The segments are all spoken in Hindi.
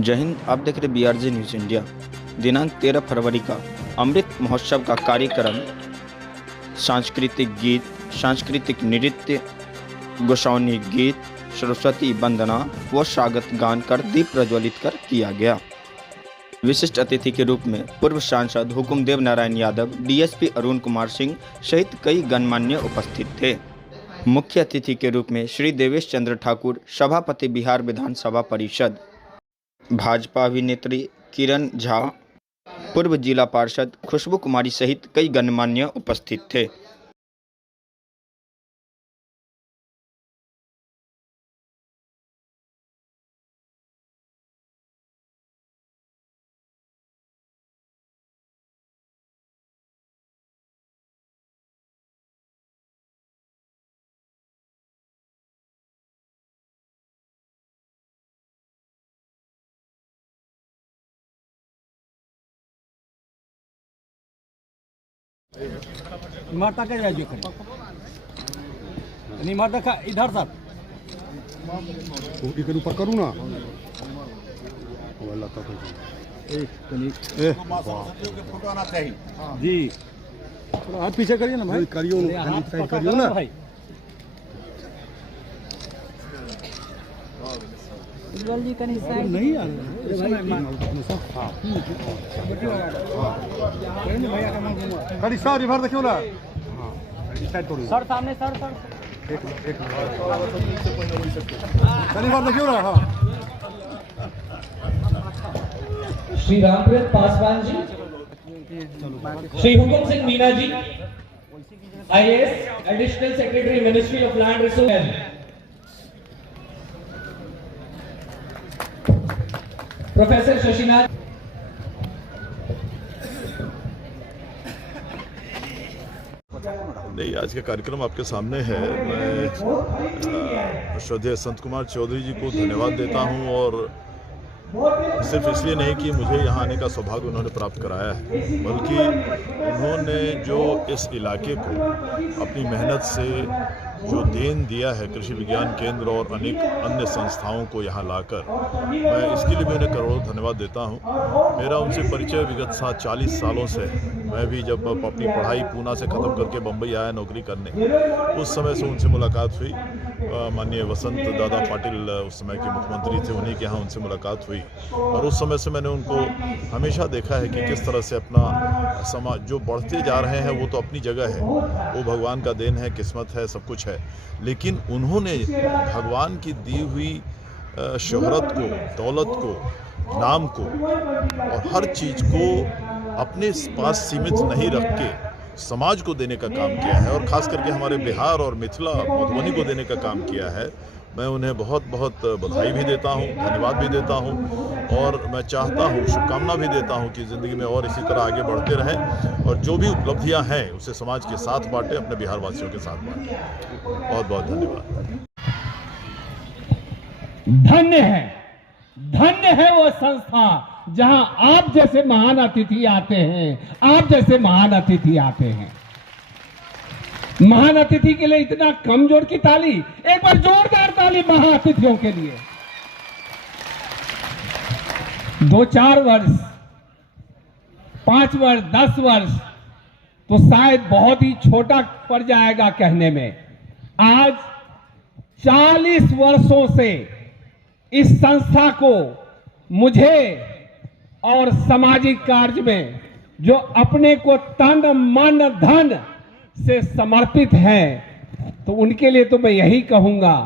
जय हिंद। आप देख रहे BRJ न्यूज़ इंडिया। दिनांक 13 फरवरी का अमृत महोत्सव का कार्यक्रम सांस्कृतिक गीत, सांस्कृतिक नृत्य, गोसाउनी गीत, सरस्वती वंदना व स्वागत गान कर दीप प्रज्वलित कर किया गया। विशिष्ट अतिथि के रूप में पूर्व सांसद हुकुमदेव नारायण यादव, DSP अरुण कुमार सिंह सहित कई गणमान्य उपस्थित थे। मुख्य अतिथि के रूप में श्री देवेश चंद्र ठाकुर, सभापति बिहार विधानसभा परिषद, भाजपा अभिनेत्री किरण झा, पूर्व जिला पार्षद खुशबू कुमारी सहित कई गणमान्य उपस्थित थे। निमारता का जाए निमारता का इधर तक इधर ऊपर करूँ ना फोटो आना चाहिए जी। थोड़ा हाथ पीछे करिए ना भाई, करियो ना भाई। जल्दी कहीं साइड नहीं आ रहा सर इधर देखियो ना। सर सामने सर एक इधर देखियो ना। हाँ Shri Rampreet Paswan ji, Shri Hukum Singh Meena ji, IAS additional secretary ministry of land resource, professor Shashinath. नहीं, आज का कार्यक्रम आपके सामने है। मैं श्रद्धेय संत कुमार चौधरी जी को धन्यवाद देता हूं, और सिर्फ इसलिए नहीं कि मुझे यहाँ आने का सौभाग्य उन्होंने प्राप्त कराया है, बल्कि उन्होंने जो इस इलाके को अपनी मेहनत से जो देन दिया है, कृषि विज्ञान केंद्र और अनेक अन्य संस्थाओं को यहाँ लाकर, मैं इसके लिए भी उन्हें करोड़ों धन्यवाद देता हूँ। मेरा उनसे परिचय विगत 40 सालों से। मैं भी जब अपनी पढ़ाई पूना से ख़त्म करके बम्बई आया नौकरी करने, उस समय से उनसे मुलाकात हुई। माननीय वसंत दादा पाटिल उस समय के मुख्यमंत्री थे, उन्हीं के यहाँ उनसे मुलाकात हुई, और उस समय से मैंने उनको हमेशा देखा है कि किस तरह से अपना समाज जो बढ़ते जा रहे हैं, वो तो अपनी जगह है, वो भगवान का देन है, किस्मत है, सब कुछ है, लेकिन उन्होंने भगवान की दी हुई शोहरत को, दौलत को, नाम को और हर चीज़ को अपने पास सीमित नहीं रख के समाज को देने का काम किया है, और ख़ास करके हमारे बिहार और मिथिला मधुबनी को देने का काम किया है। मैं उन्हें बहुत बहुत बधाई भी देता हूं, धन्यवाद भी देता हूं, और मैं चाहता हूं, शुभकामना भी देता हूं कि ज़िंदगी में और इसी तरह आगे बढ़ते रहें, और जो भी उपलब्धियां हैं उसे समाज के साथ बांटें, अपने बिहार वासियों के साथ बांटें। बहुत बहुत धन्यवाद। धन्य है वो संस्था जहां आप जैसे महान अतिथि आते हैं, आप जैसे महान अतिथि आते हैं। महान अतिथि के लिए इतना कमजोर की ताली, एक बार जोरदार ताली महान अतिथियों के लिए। 2-4 वर्ष, 5 वर्ष, 10 वर्ष तो शायद बहुत ही छोटा पड़ जाएगा कहने में। आज 40 वर्षों से इस संस्था को, मुझे और सामाजिक कार्य में जो अपने को तन मन धन से समर्पित हैं, तो उनके लिए तो मैं यही कहूंगा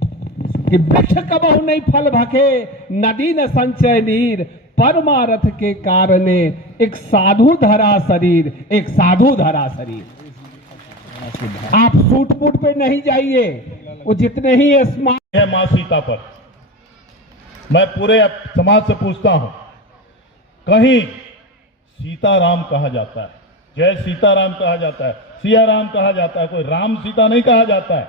कि वृक्ष कबहु नहीं फल भके, नदी न संचय नीर, परमारथ के कारणे एक साधु धरा शरीर, एक साधु धरा शरीर। आप सूट बूट पे नहीं जाइए, वो जितने ही स्मार्ट है मां सीता पर। मैं पूरे समाज से पूछता हूं, कहीं सीताराम कहा जाता है, जय सीताराम कहा जाता है, सिया राम कहा जाता है, कोई राम सीता नहीं कहा जाता है।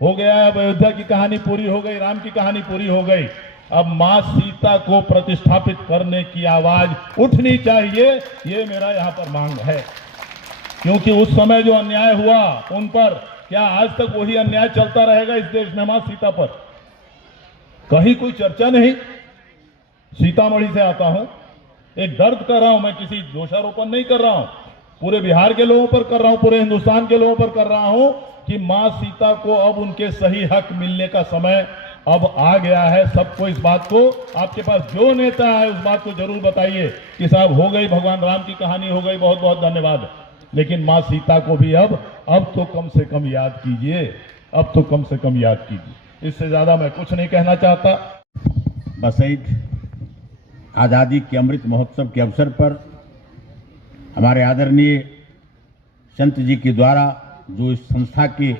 हो गया है, अब अयोध्या की कहानी पूरी हो गई, राम की कहानी पूरी हो गई। अब मां सीता को प्रतिष्ठापित करने की आवाज उठनी चाहिए, ये मेरा यहां पर मांग है। क्योंकि उस समय जो अन्याय हुआ उन पर, क्या आज तक वही अन्याय चलता रहेगा इस देश में मां सीता पर? कहीं कोई चर्चा नहीं। सीतामढ़ी से आता हूं। एक दर्द कर रहा हूं, मैं किसी दोषारोपण नहीं कर रहा हूं, पूरे बिहार के लोगों पर कर रहा हूं, पूरे हिंदुस्तान के लोगों पर कर रहा हूं कि मां सीता को अब उनके सही हक मिलने का समय अब आ गया है। सबको इस बात को, आपके पास जो नेता है उस बात को जरूर बताइए कि साहब हो गई, भगवान राम की कहानी हो गई, बहुत बहुत धन्यवाद, लेकिन मां सीता को भी अब तो कम से कम याद कीजिए, अब तो कम से कम याद कीजिए। इससे ज्यादा मैं कुछ नहीं कहना चाहता। बस एक आज़ादी के अमृत महोत्सव के अवसर पर हमारे आदरणीय संत जी के द्वारा जो इस संस्था के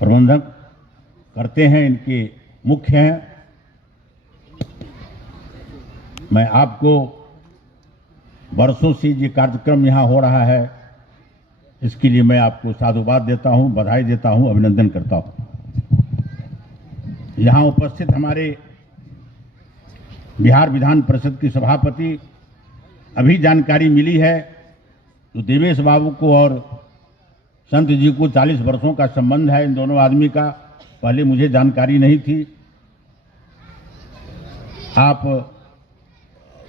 प्रबंधक करते हैं, इनके मुख्य हैं, मैं आपको वर्षों से ये कार्यक्रम यहाँ हो रहा है, इसके लिए मैं आपको साधुवाद देता हूँ, बधाई देता हूँ, अभिनंदन करता हूँ। यहाँ उपस्थित हमारे बिहार विधान परिषद की सभापति, अभी जानकारी मिली है तो देवेश बाबू को और संत जी को 40 वर्षों का संबंध है इन दोनों आदमी का, पहले मुझे जानकारी नहीं थी। आप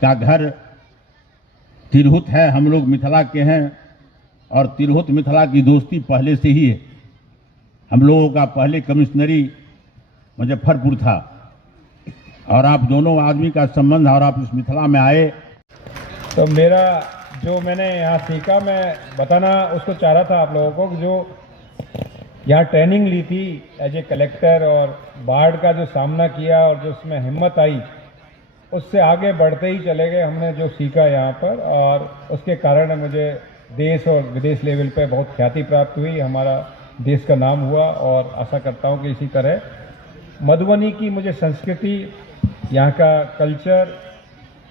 का घर तिरहुत है, हम लोग मिथिला के हैं और तिरहुत मिथिला की दोस्ती पहले से ही है। हम लोगों का पहले कमिश्नरी मुजफ्फरपुर था और आप दोनों आदमी का संबंध, और आप इस मिथिला में आए। तो मेरा जो मैंने यहाँ सीखा, मैं बताना उसको चाह रहा था आप लोगों को, जो यहाँ ट्रेनिंग ली थी एज ए कलेक्टर और बाढ़ का जो सामना किया और जो उसमें हिम्मत आई, उससे आगे बढ़ते ही चले गए। हमने जो सीखा यहाँ पर, और उसके कारण मुझे देश और विदेश लेवल पे बहुत ख्याति प्राप्त हुई, हमारा देश का नाम हुआ। और आशा करता हूँ कि इसी तरह मधुबनी की मुझे संस्कृति, यहाँ का कल्चर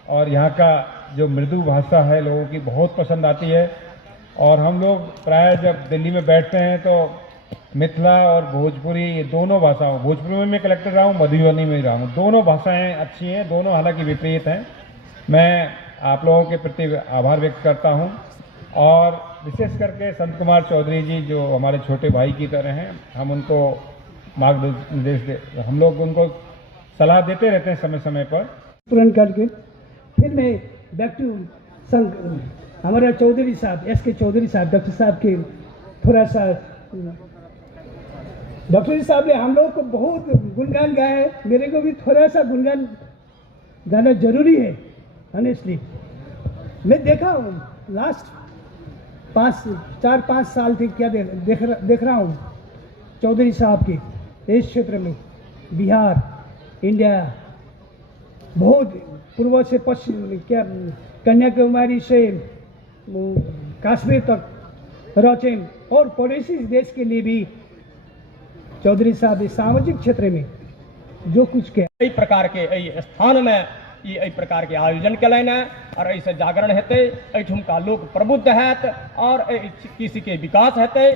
और यहाँ का जो मृदु भाषा है लोगों की बहुत पसंद आती है। और हम लोग प्राय जब दिल्ली में बैठते हैं तो मिथिला और भोजपुरी, ये दोनों भाषाओं, भोजपुरी में मैं कलेक्टर रहा हूँ, मधुबनी में ही रहा हूँ, दोनों भाषाएं अच्छी हैं, दोनों हालांकि विपरीत हैं। मैं आप लोगों के प्रति आभार व्यक्त करता हूँ, और विशेष करके संत कुमार चौधरी जी जो हमारे छोटे भाई की तरह हैं, हम उनको मार्गदर्शन हम लोग उनको सलाह देते रहते हैं समय समय पर। तुरंत करके फिर मैं बैक टू संघ, हमारे चौधरी साहब, एस के चौधरी साहब, डॉक्टर साहब के थोड़ा सा, डॉक्टर साहब ने हम लोग को बहुत गुणगान गाया है, मेरे को भी थोड़ा सा गुणगान गाना जरूरी है। ऑनेस्टली मैं देखा हूँ लास्ट 4-5 साल से क्या देख रहा हूँ चौधरी साहब के इस क्षेत्र में, बिहार, इंडिया, बहुत पूर्व से पश्चिम, क्या कन्याकुमारी से कश्मीर तक रचें, और पड़ोसी देश के लिए भी चौधरी साहब इस सामाजिक क्षेत्र में जो कुछ के एहि प्रकार के स्थान में ये प्रकार के आयोजन कलन है, और ऐसे जागरण हेतु एठुमका लोग प्रबुद्ध हैत और किसी के विकास हेतु।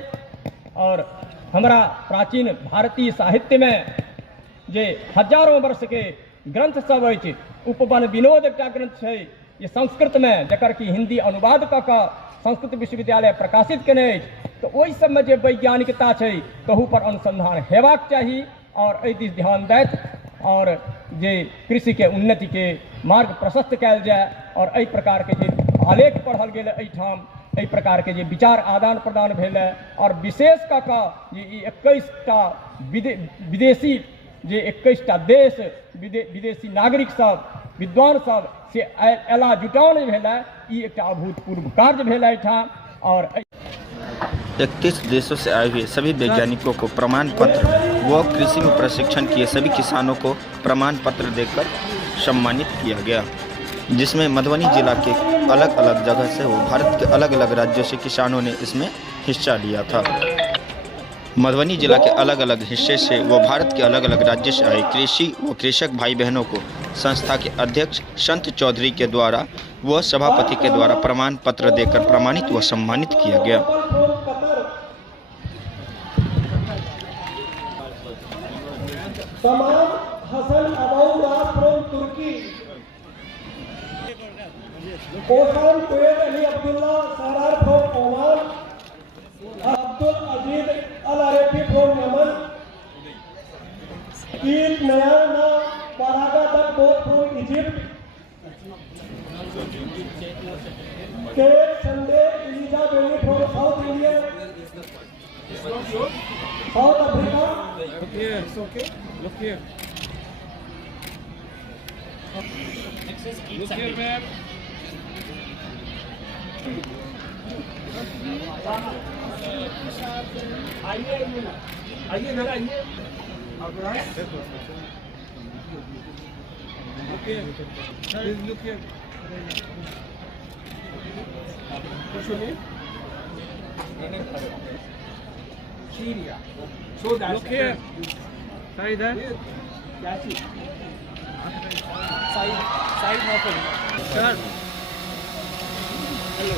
और हमारा प्राचीन भारतीय साहित्य में जे हजारों वर्ष के ग्रंथ सब अछि, उपवन विनोद एकटा ग्रंथ है, ये संस्कृत में जकर की हिंदी अनुवाद कऽ संस्कृत विश्वविद्यालय प्रकाशित केने अछि। तो ओहि सबमे जे वैज्ञानिकता छै तहू पर अनुसंधान हेबाक चाही, और एहि दिस ध्यान दैत और जे कृषि के उन्नति के मार्ग प्रशस्त कयल जाय, और एहि प्रकार के जे आलेख पढ़ल गेल एहिठाम, एहि प्रकार के जे विचार आदान प्रदान भेल है, और विशेष कऽ जे 21टा विदेशी जे 21टा देश विदेशी नागरिक सब, विद्वान सब से एला जुटान भेल है, ई एकटा अभूतपूर्व कार्य भेल एहिठाम। और 31 देशों से आए हुए सभी वैज्ञानिकों को प्रमाण पत्र व कृषि में प्रशिक्षण किए सभी किसानों को प्रमाण पत्र देकर सम्मानित किया गया, जिसमें मधुबनी जिला के अलग अलग जगह से वो भारत के अलग अलग राज्यों से किसानों ने इसमें हिस्सा लिया था। मधुबनी जिला के अलग अलग हिस्से से व भारत के अलग अलग राज्यों से आए कृषि व कृषक भाई बहनों को संस्था के अध्यक्ष संत चौधरी के द्वारा व सभापति के द्वारा प्रमाण पत्र देकर प्रमाणित व सम्मानित किया गया। तमाम हसन अबाउल्लाह फ्रॉम तुर्की, ओसान Kuwait Ali Abdullah Sarar from Oman, Abdul Aziz Al Arefi from Yemen, कील नयाना बारागा दत्त बोथ फ्रॉम इजिप्ट, केप Sunday Elijah Bailey from South India, South Africa, आइए इधर आइए। Syria. So that's look here. Side there. Side nothing. Sir. Hello.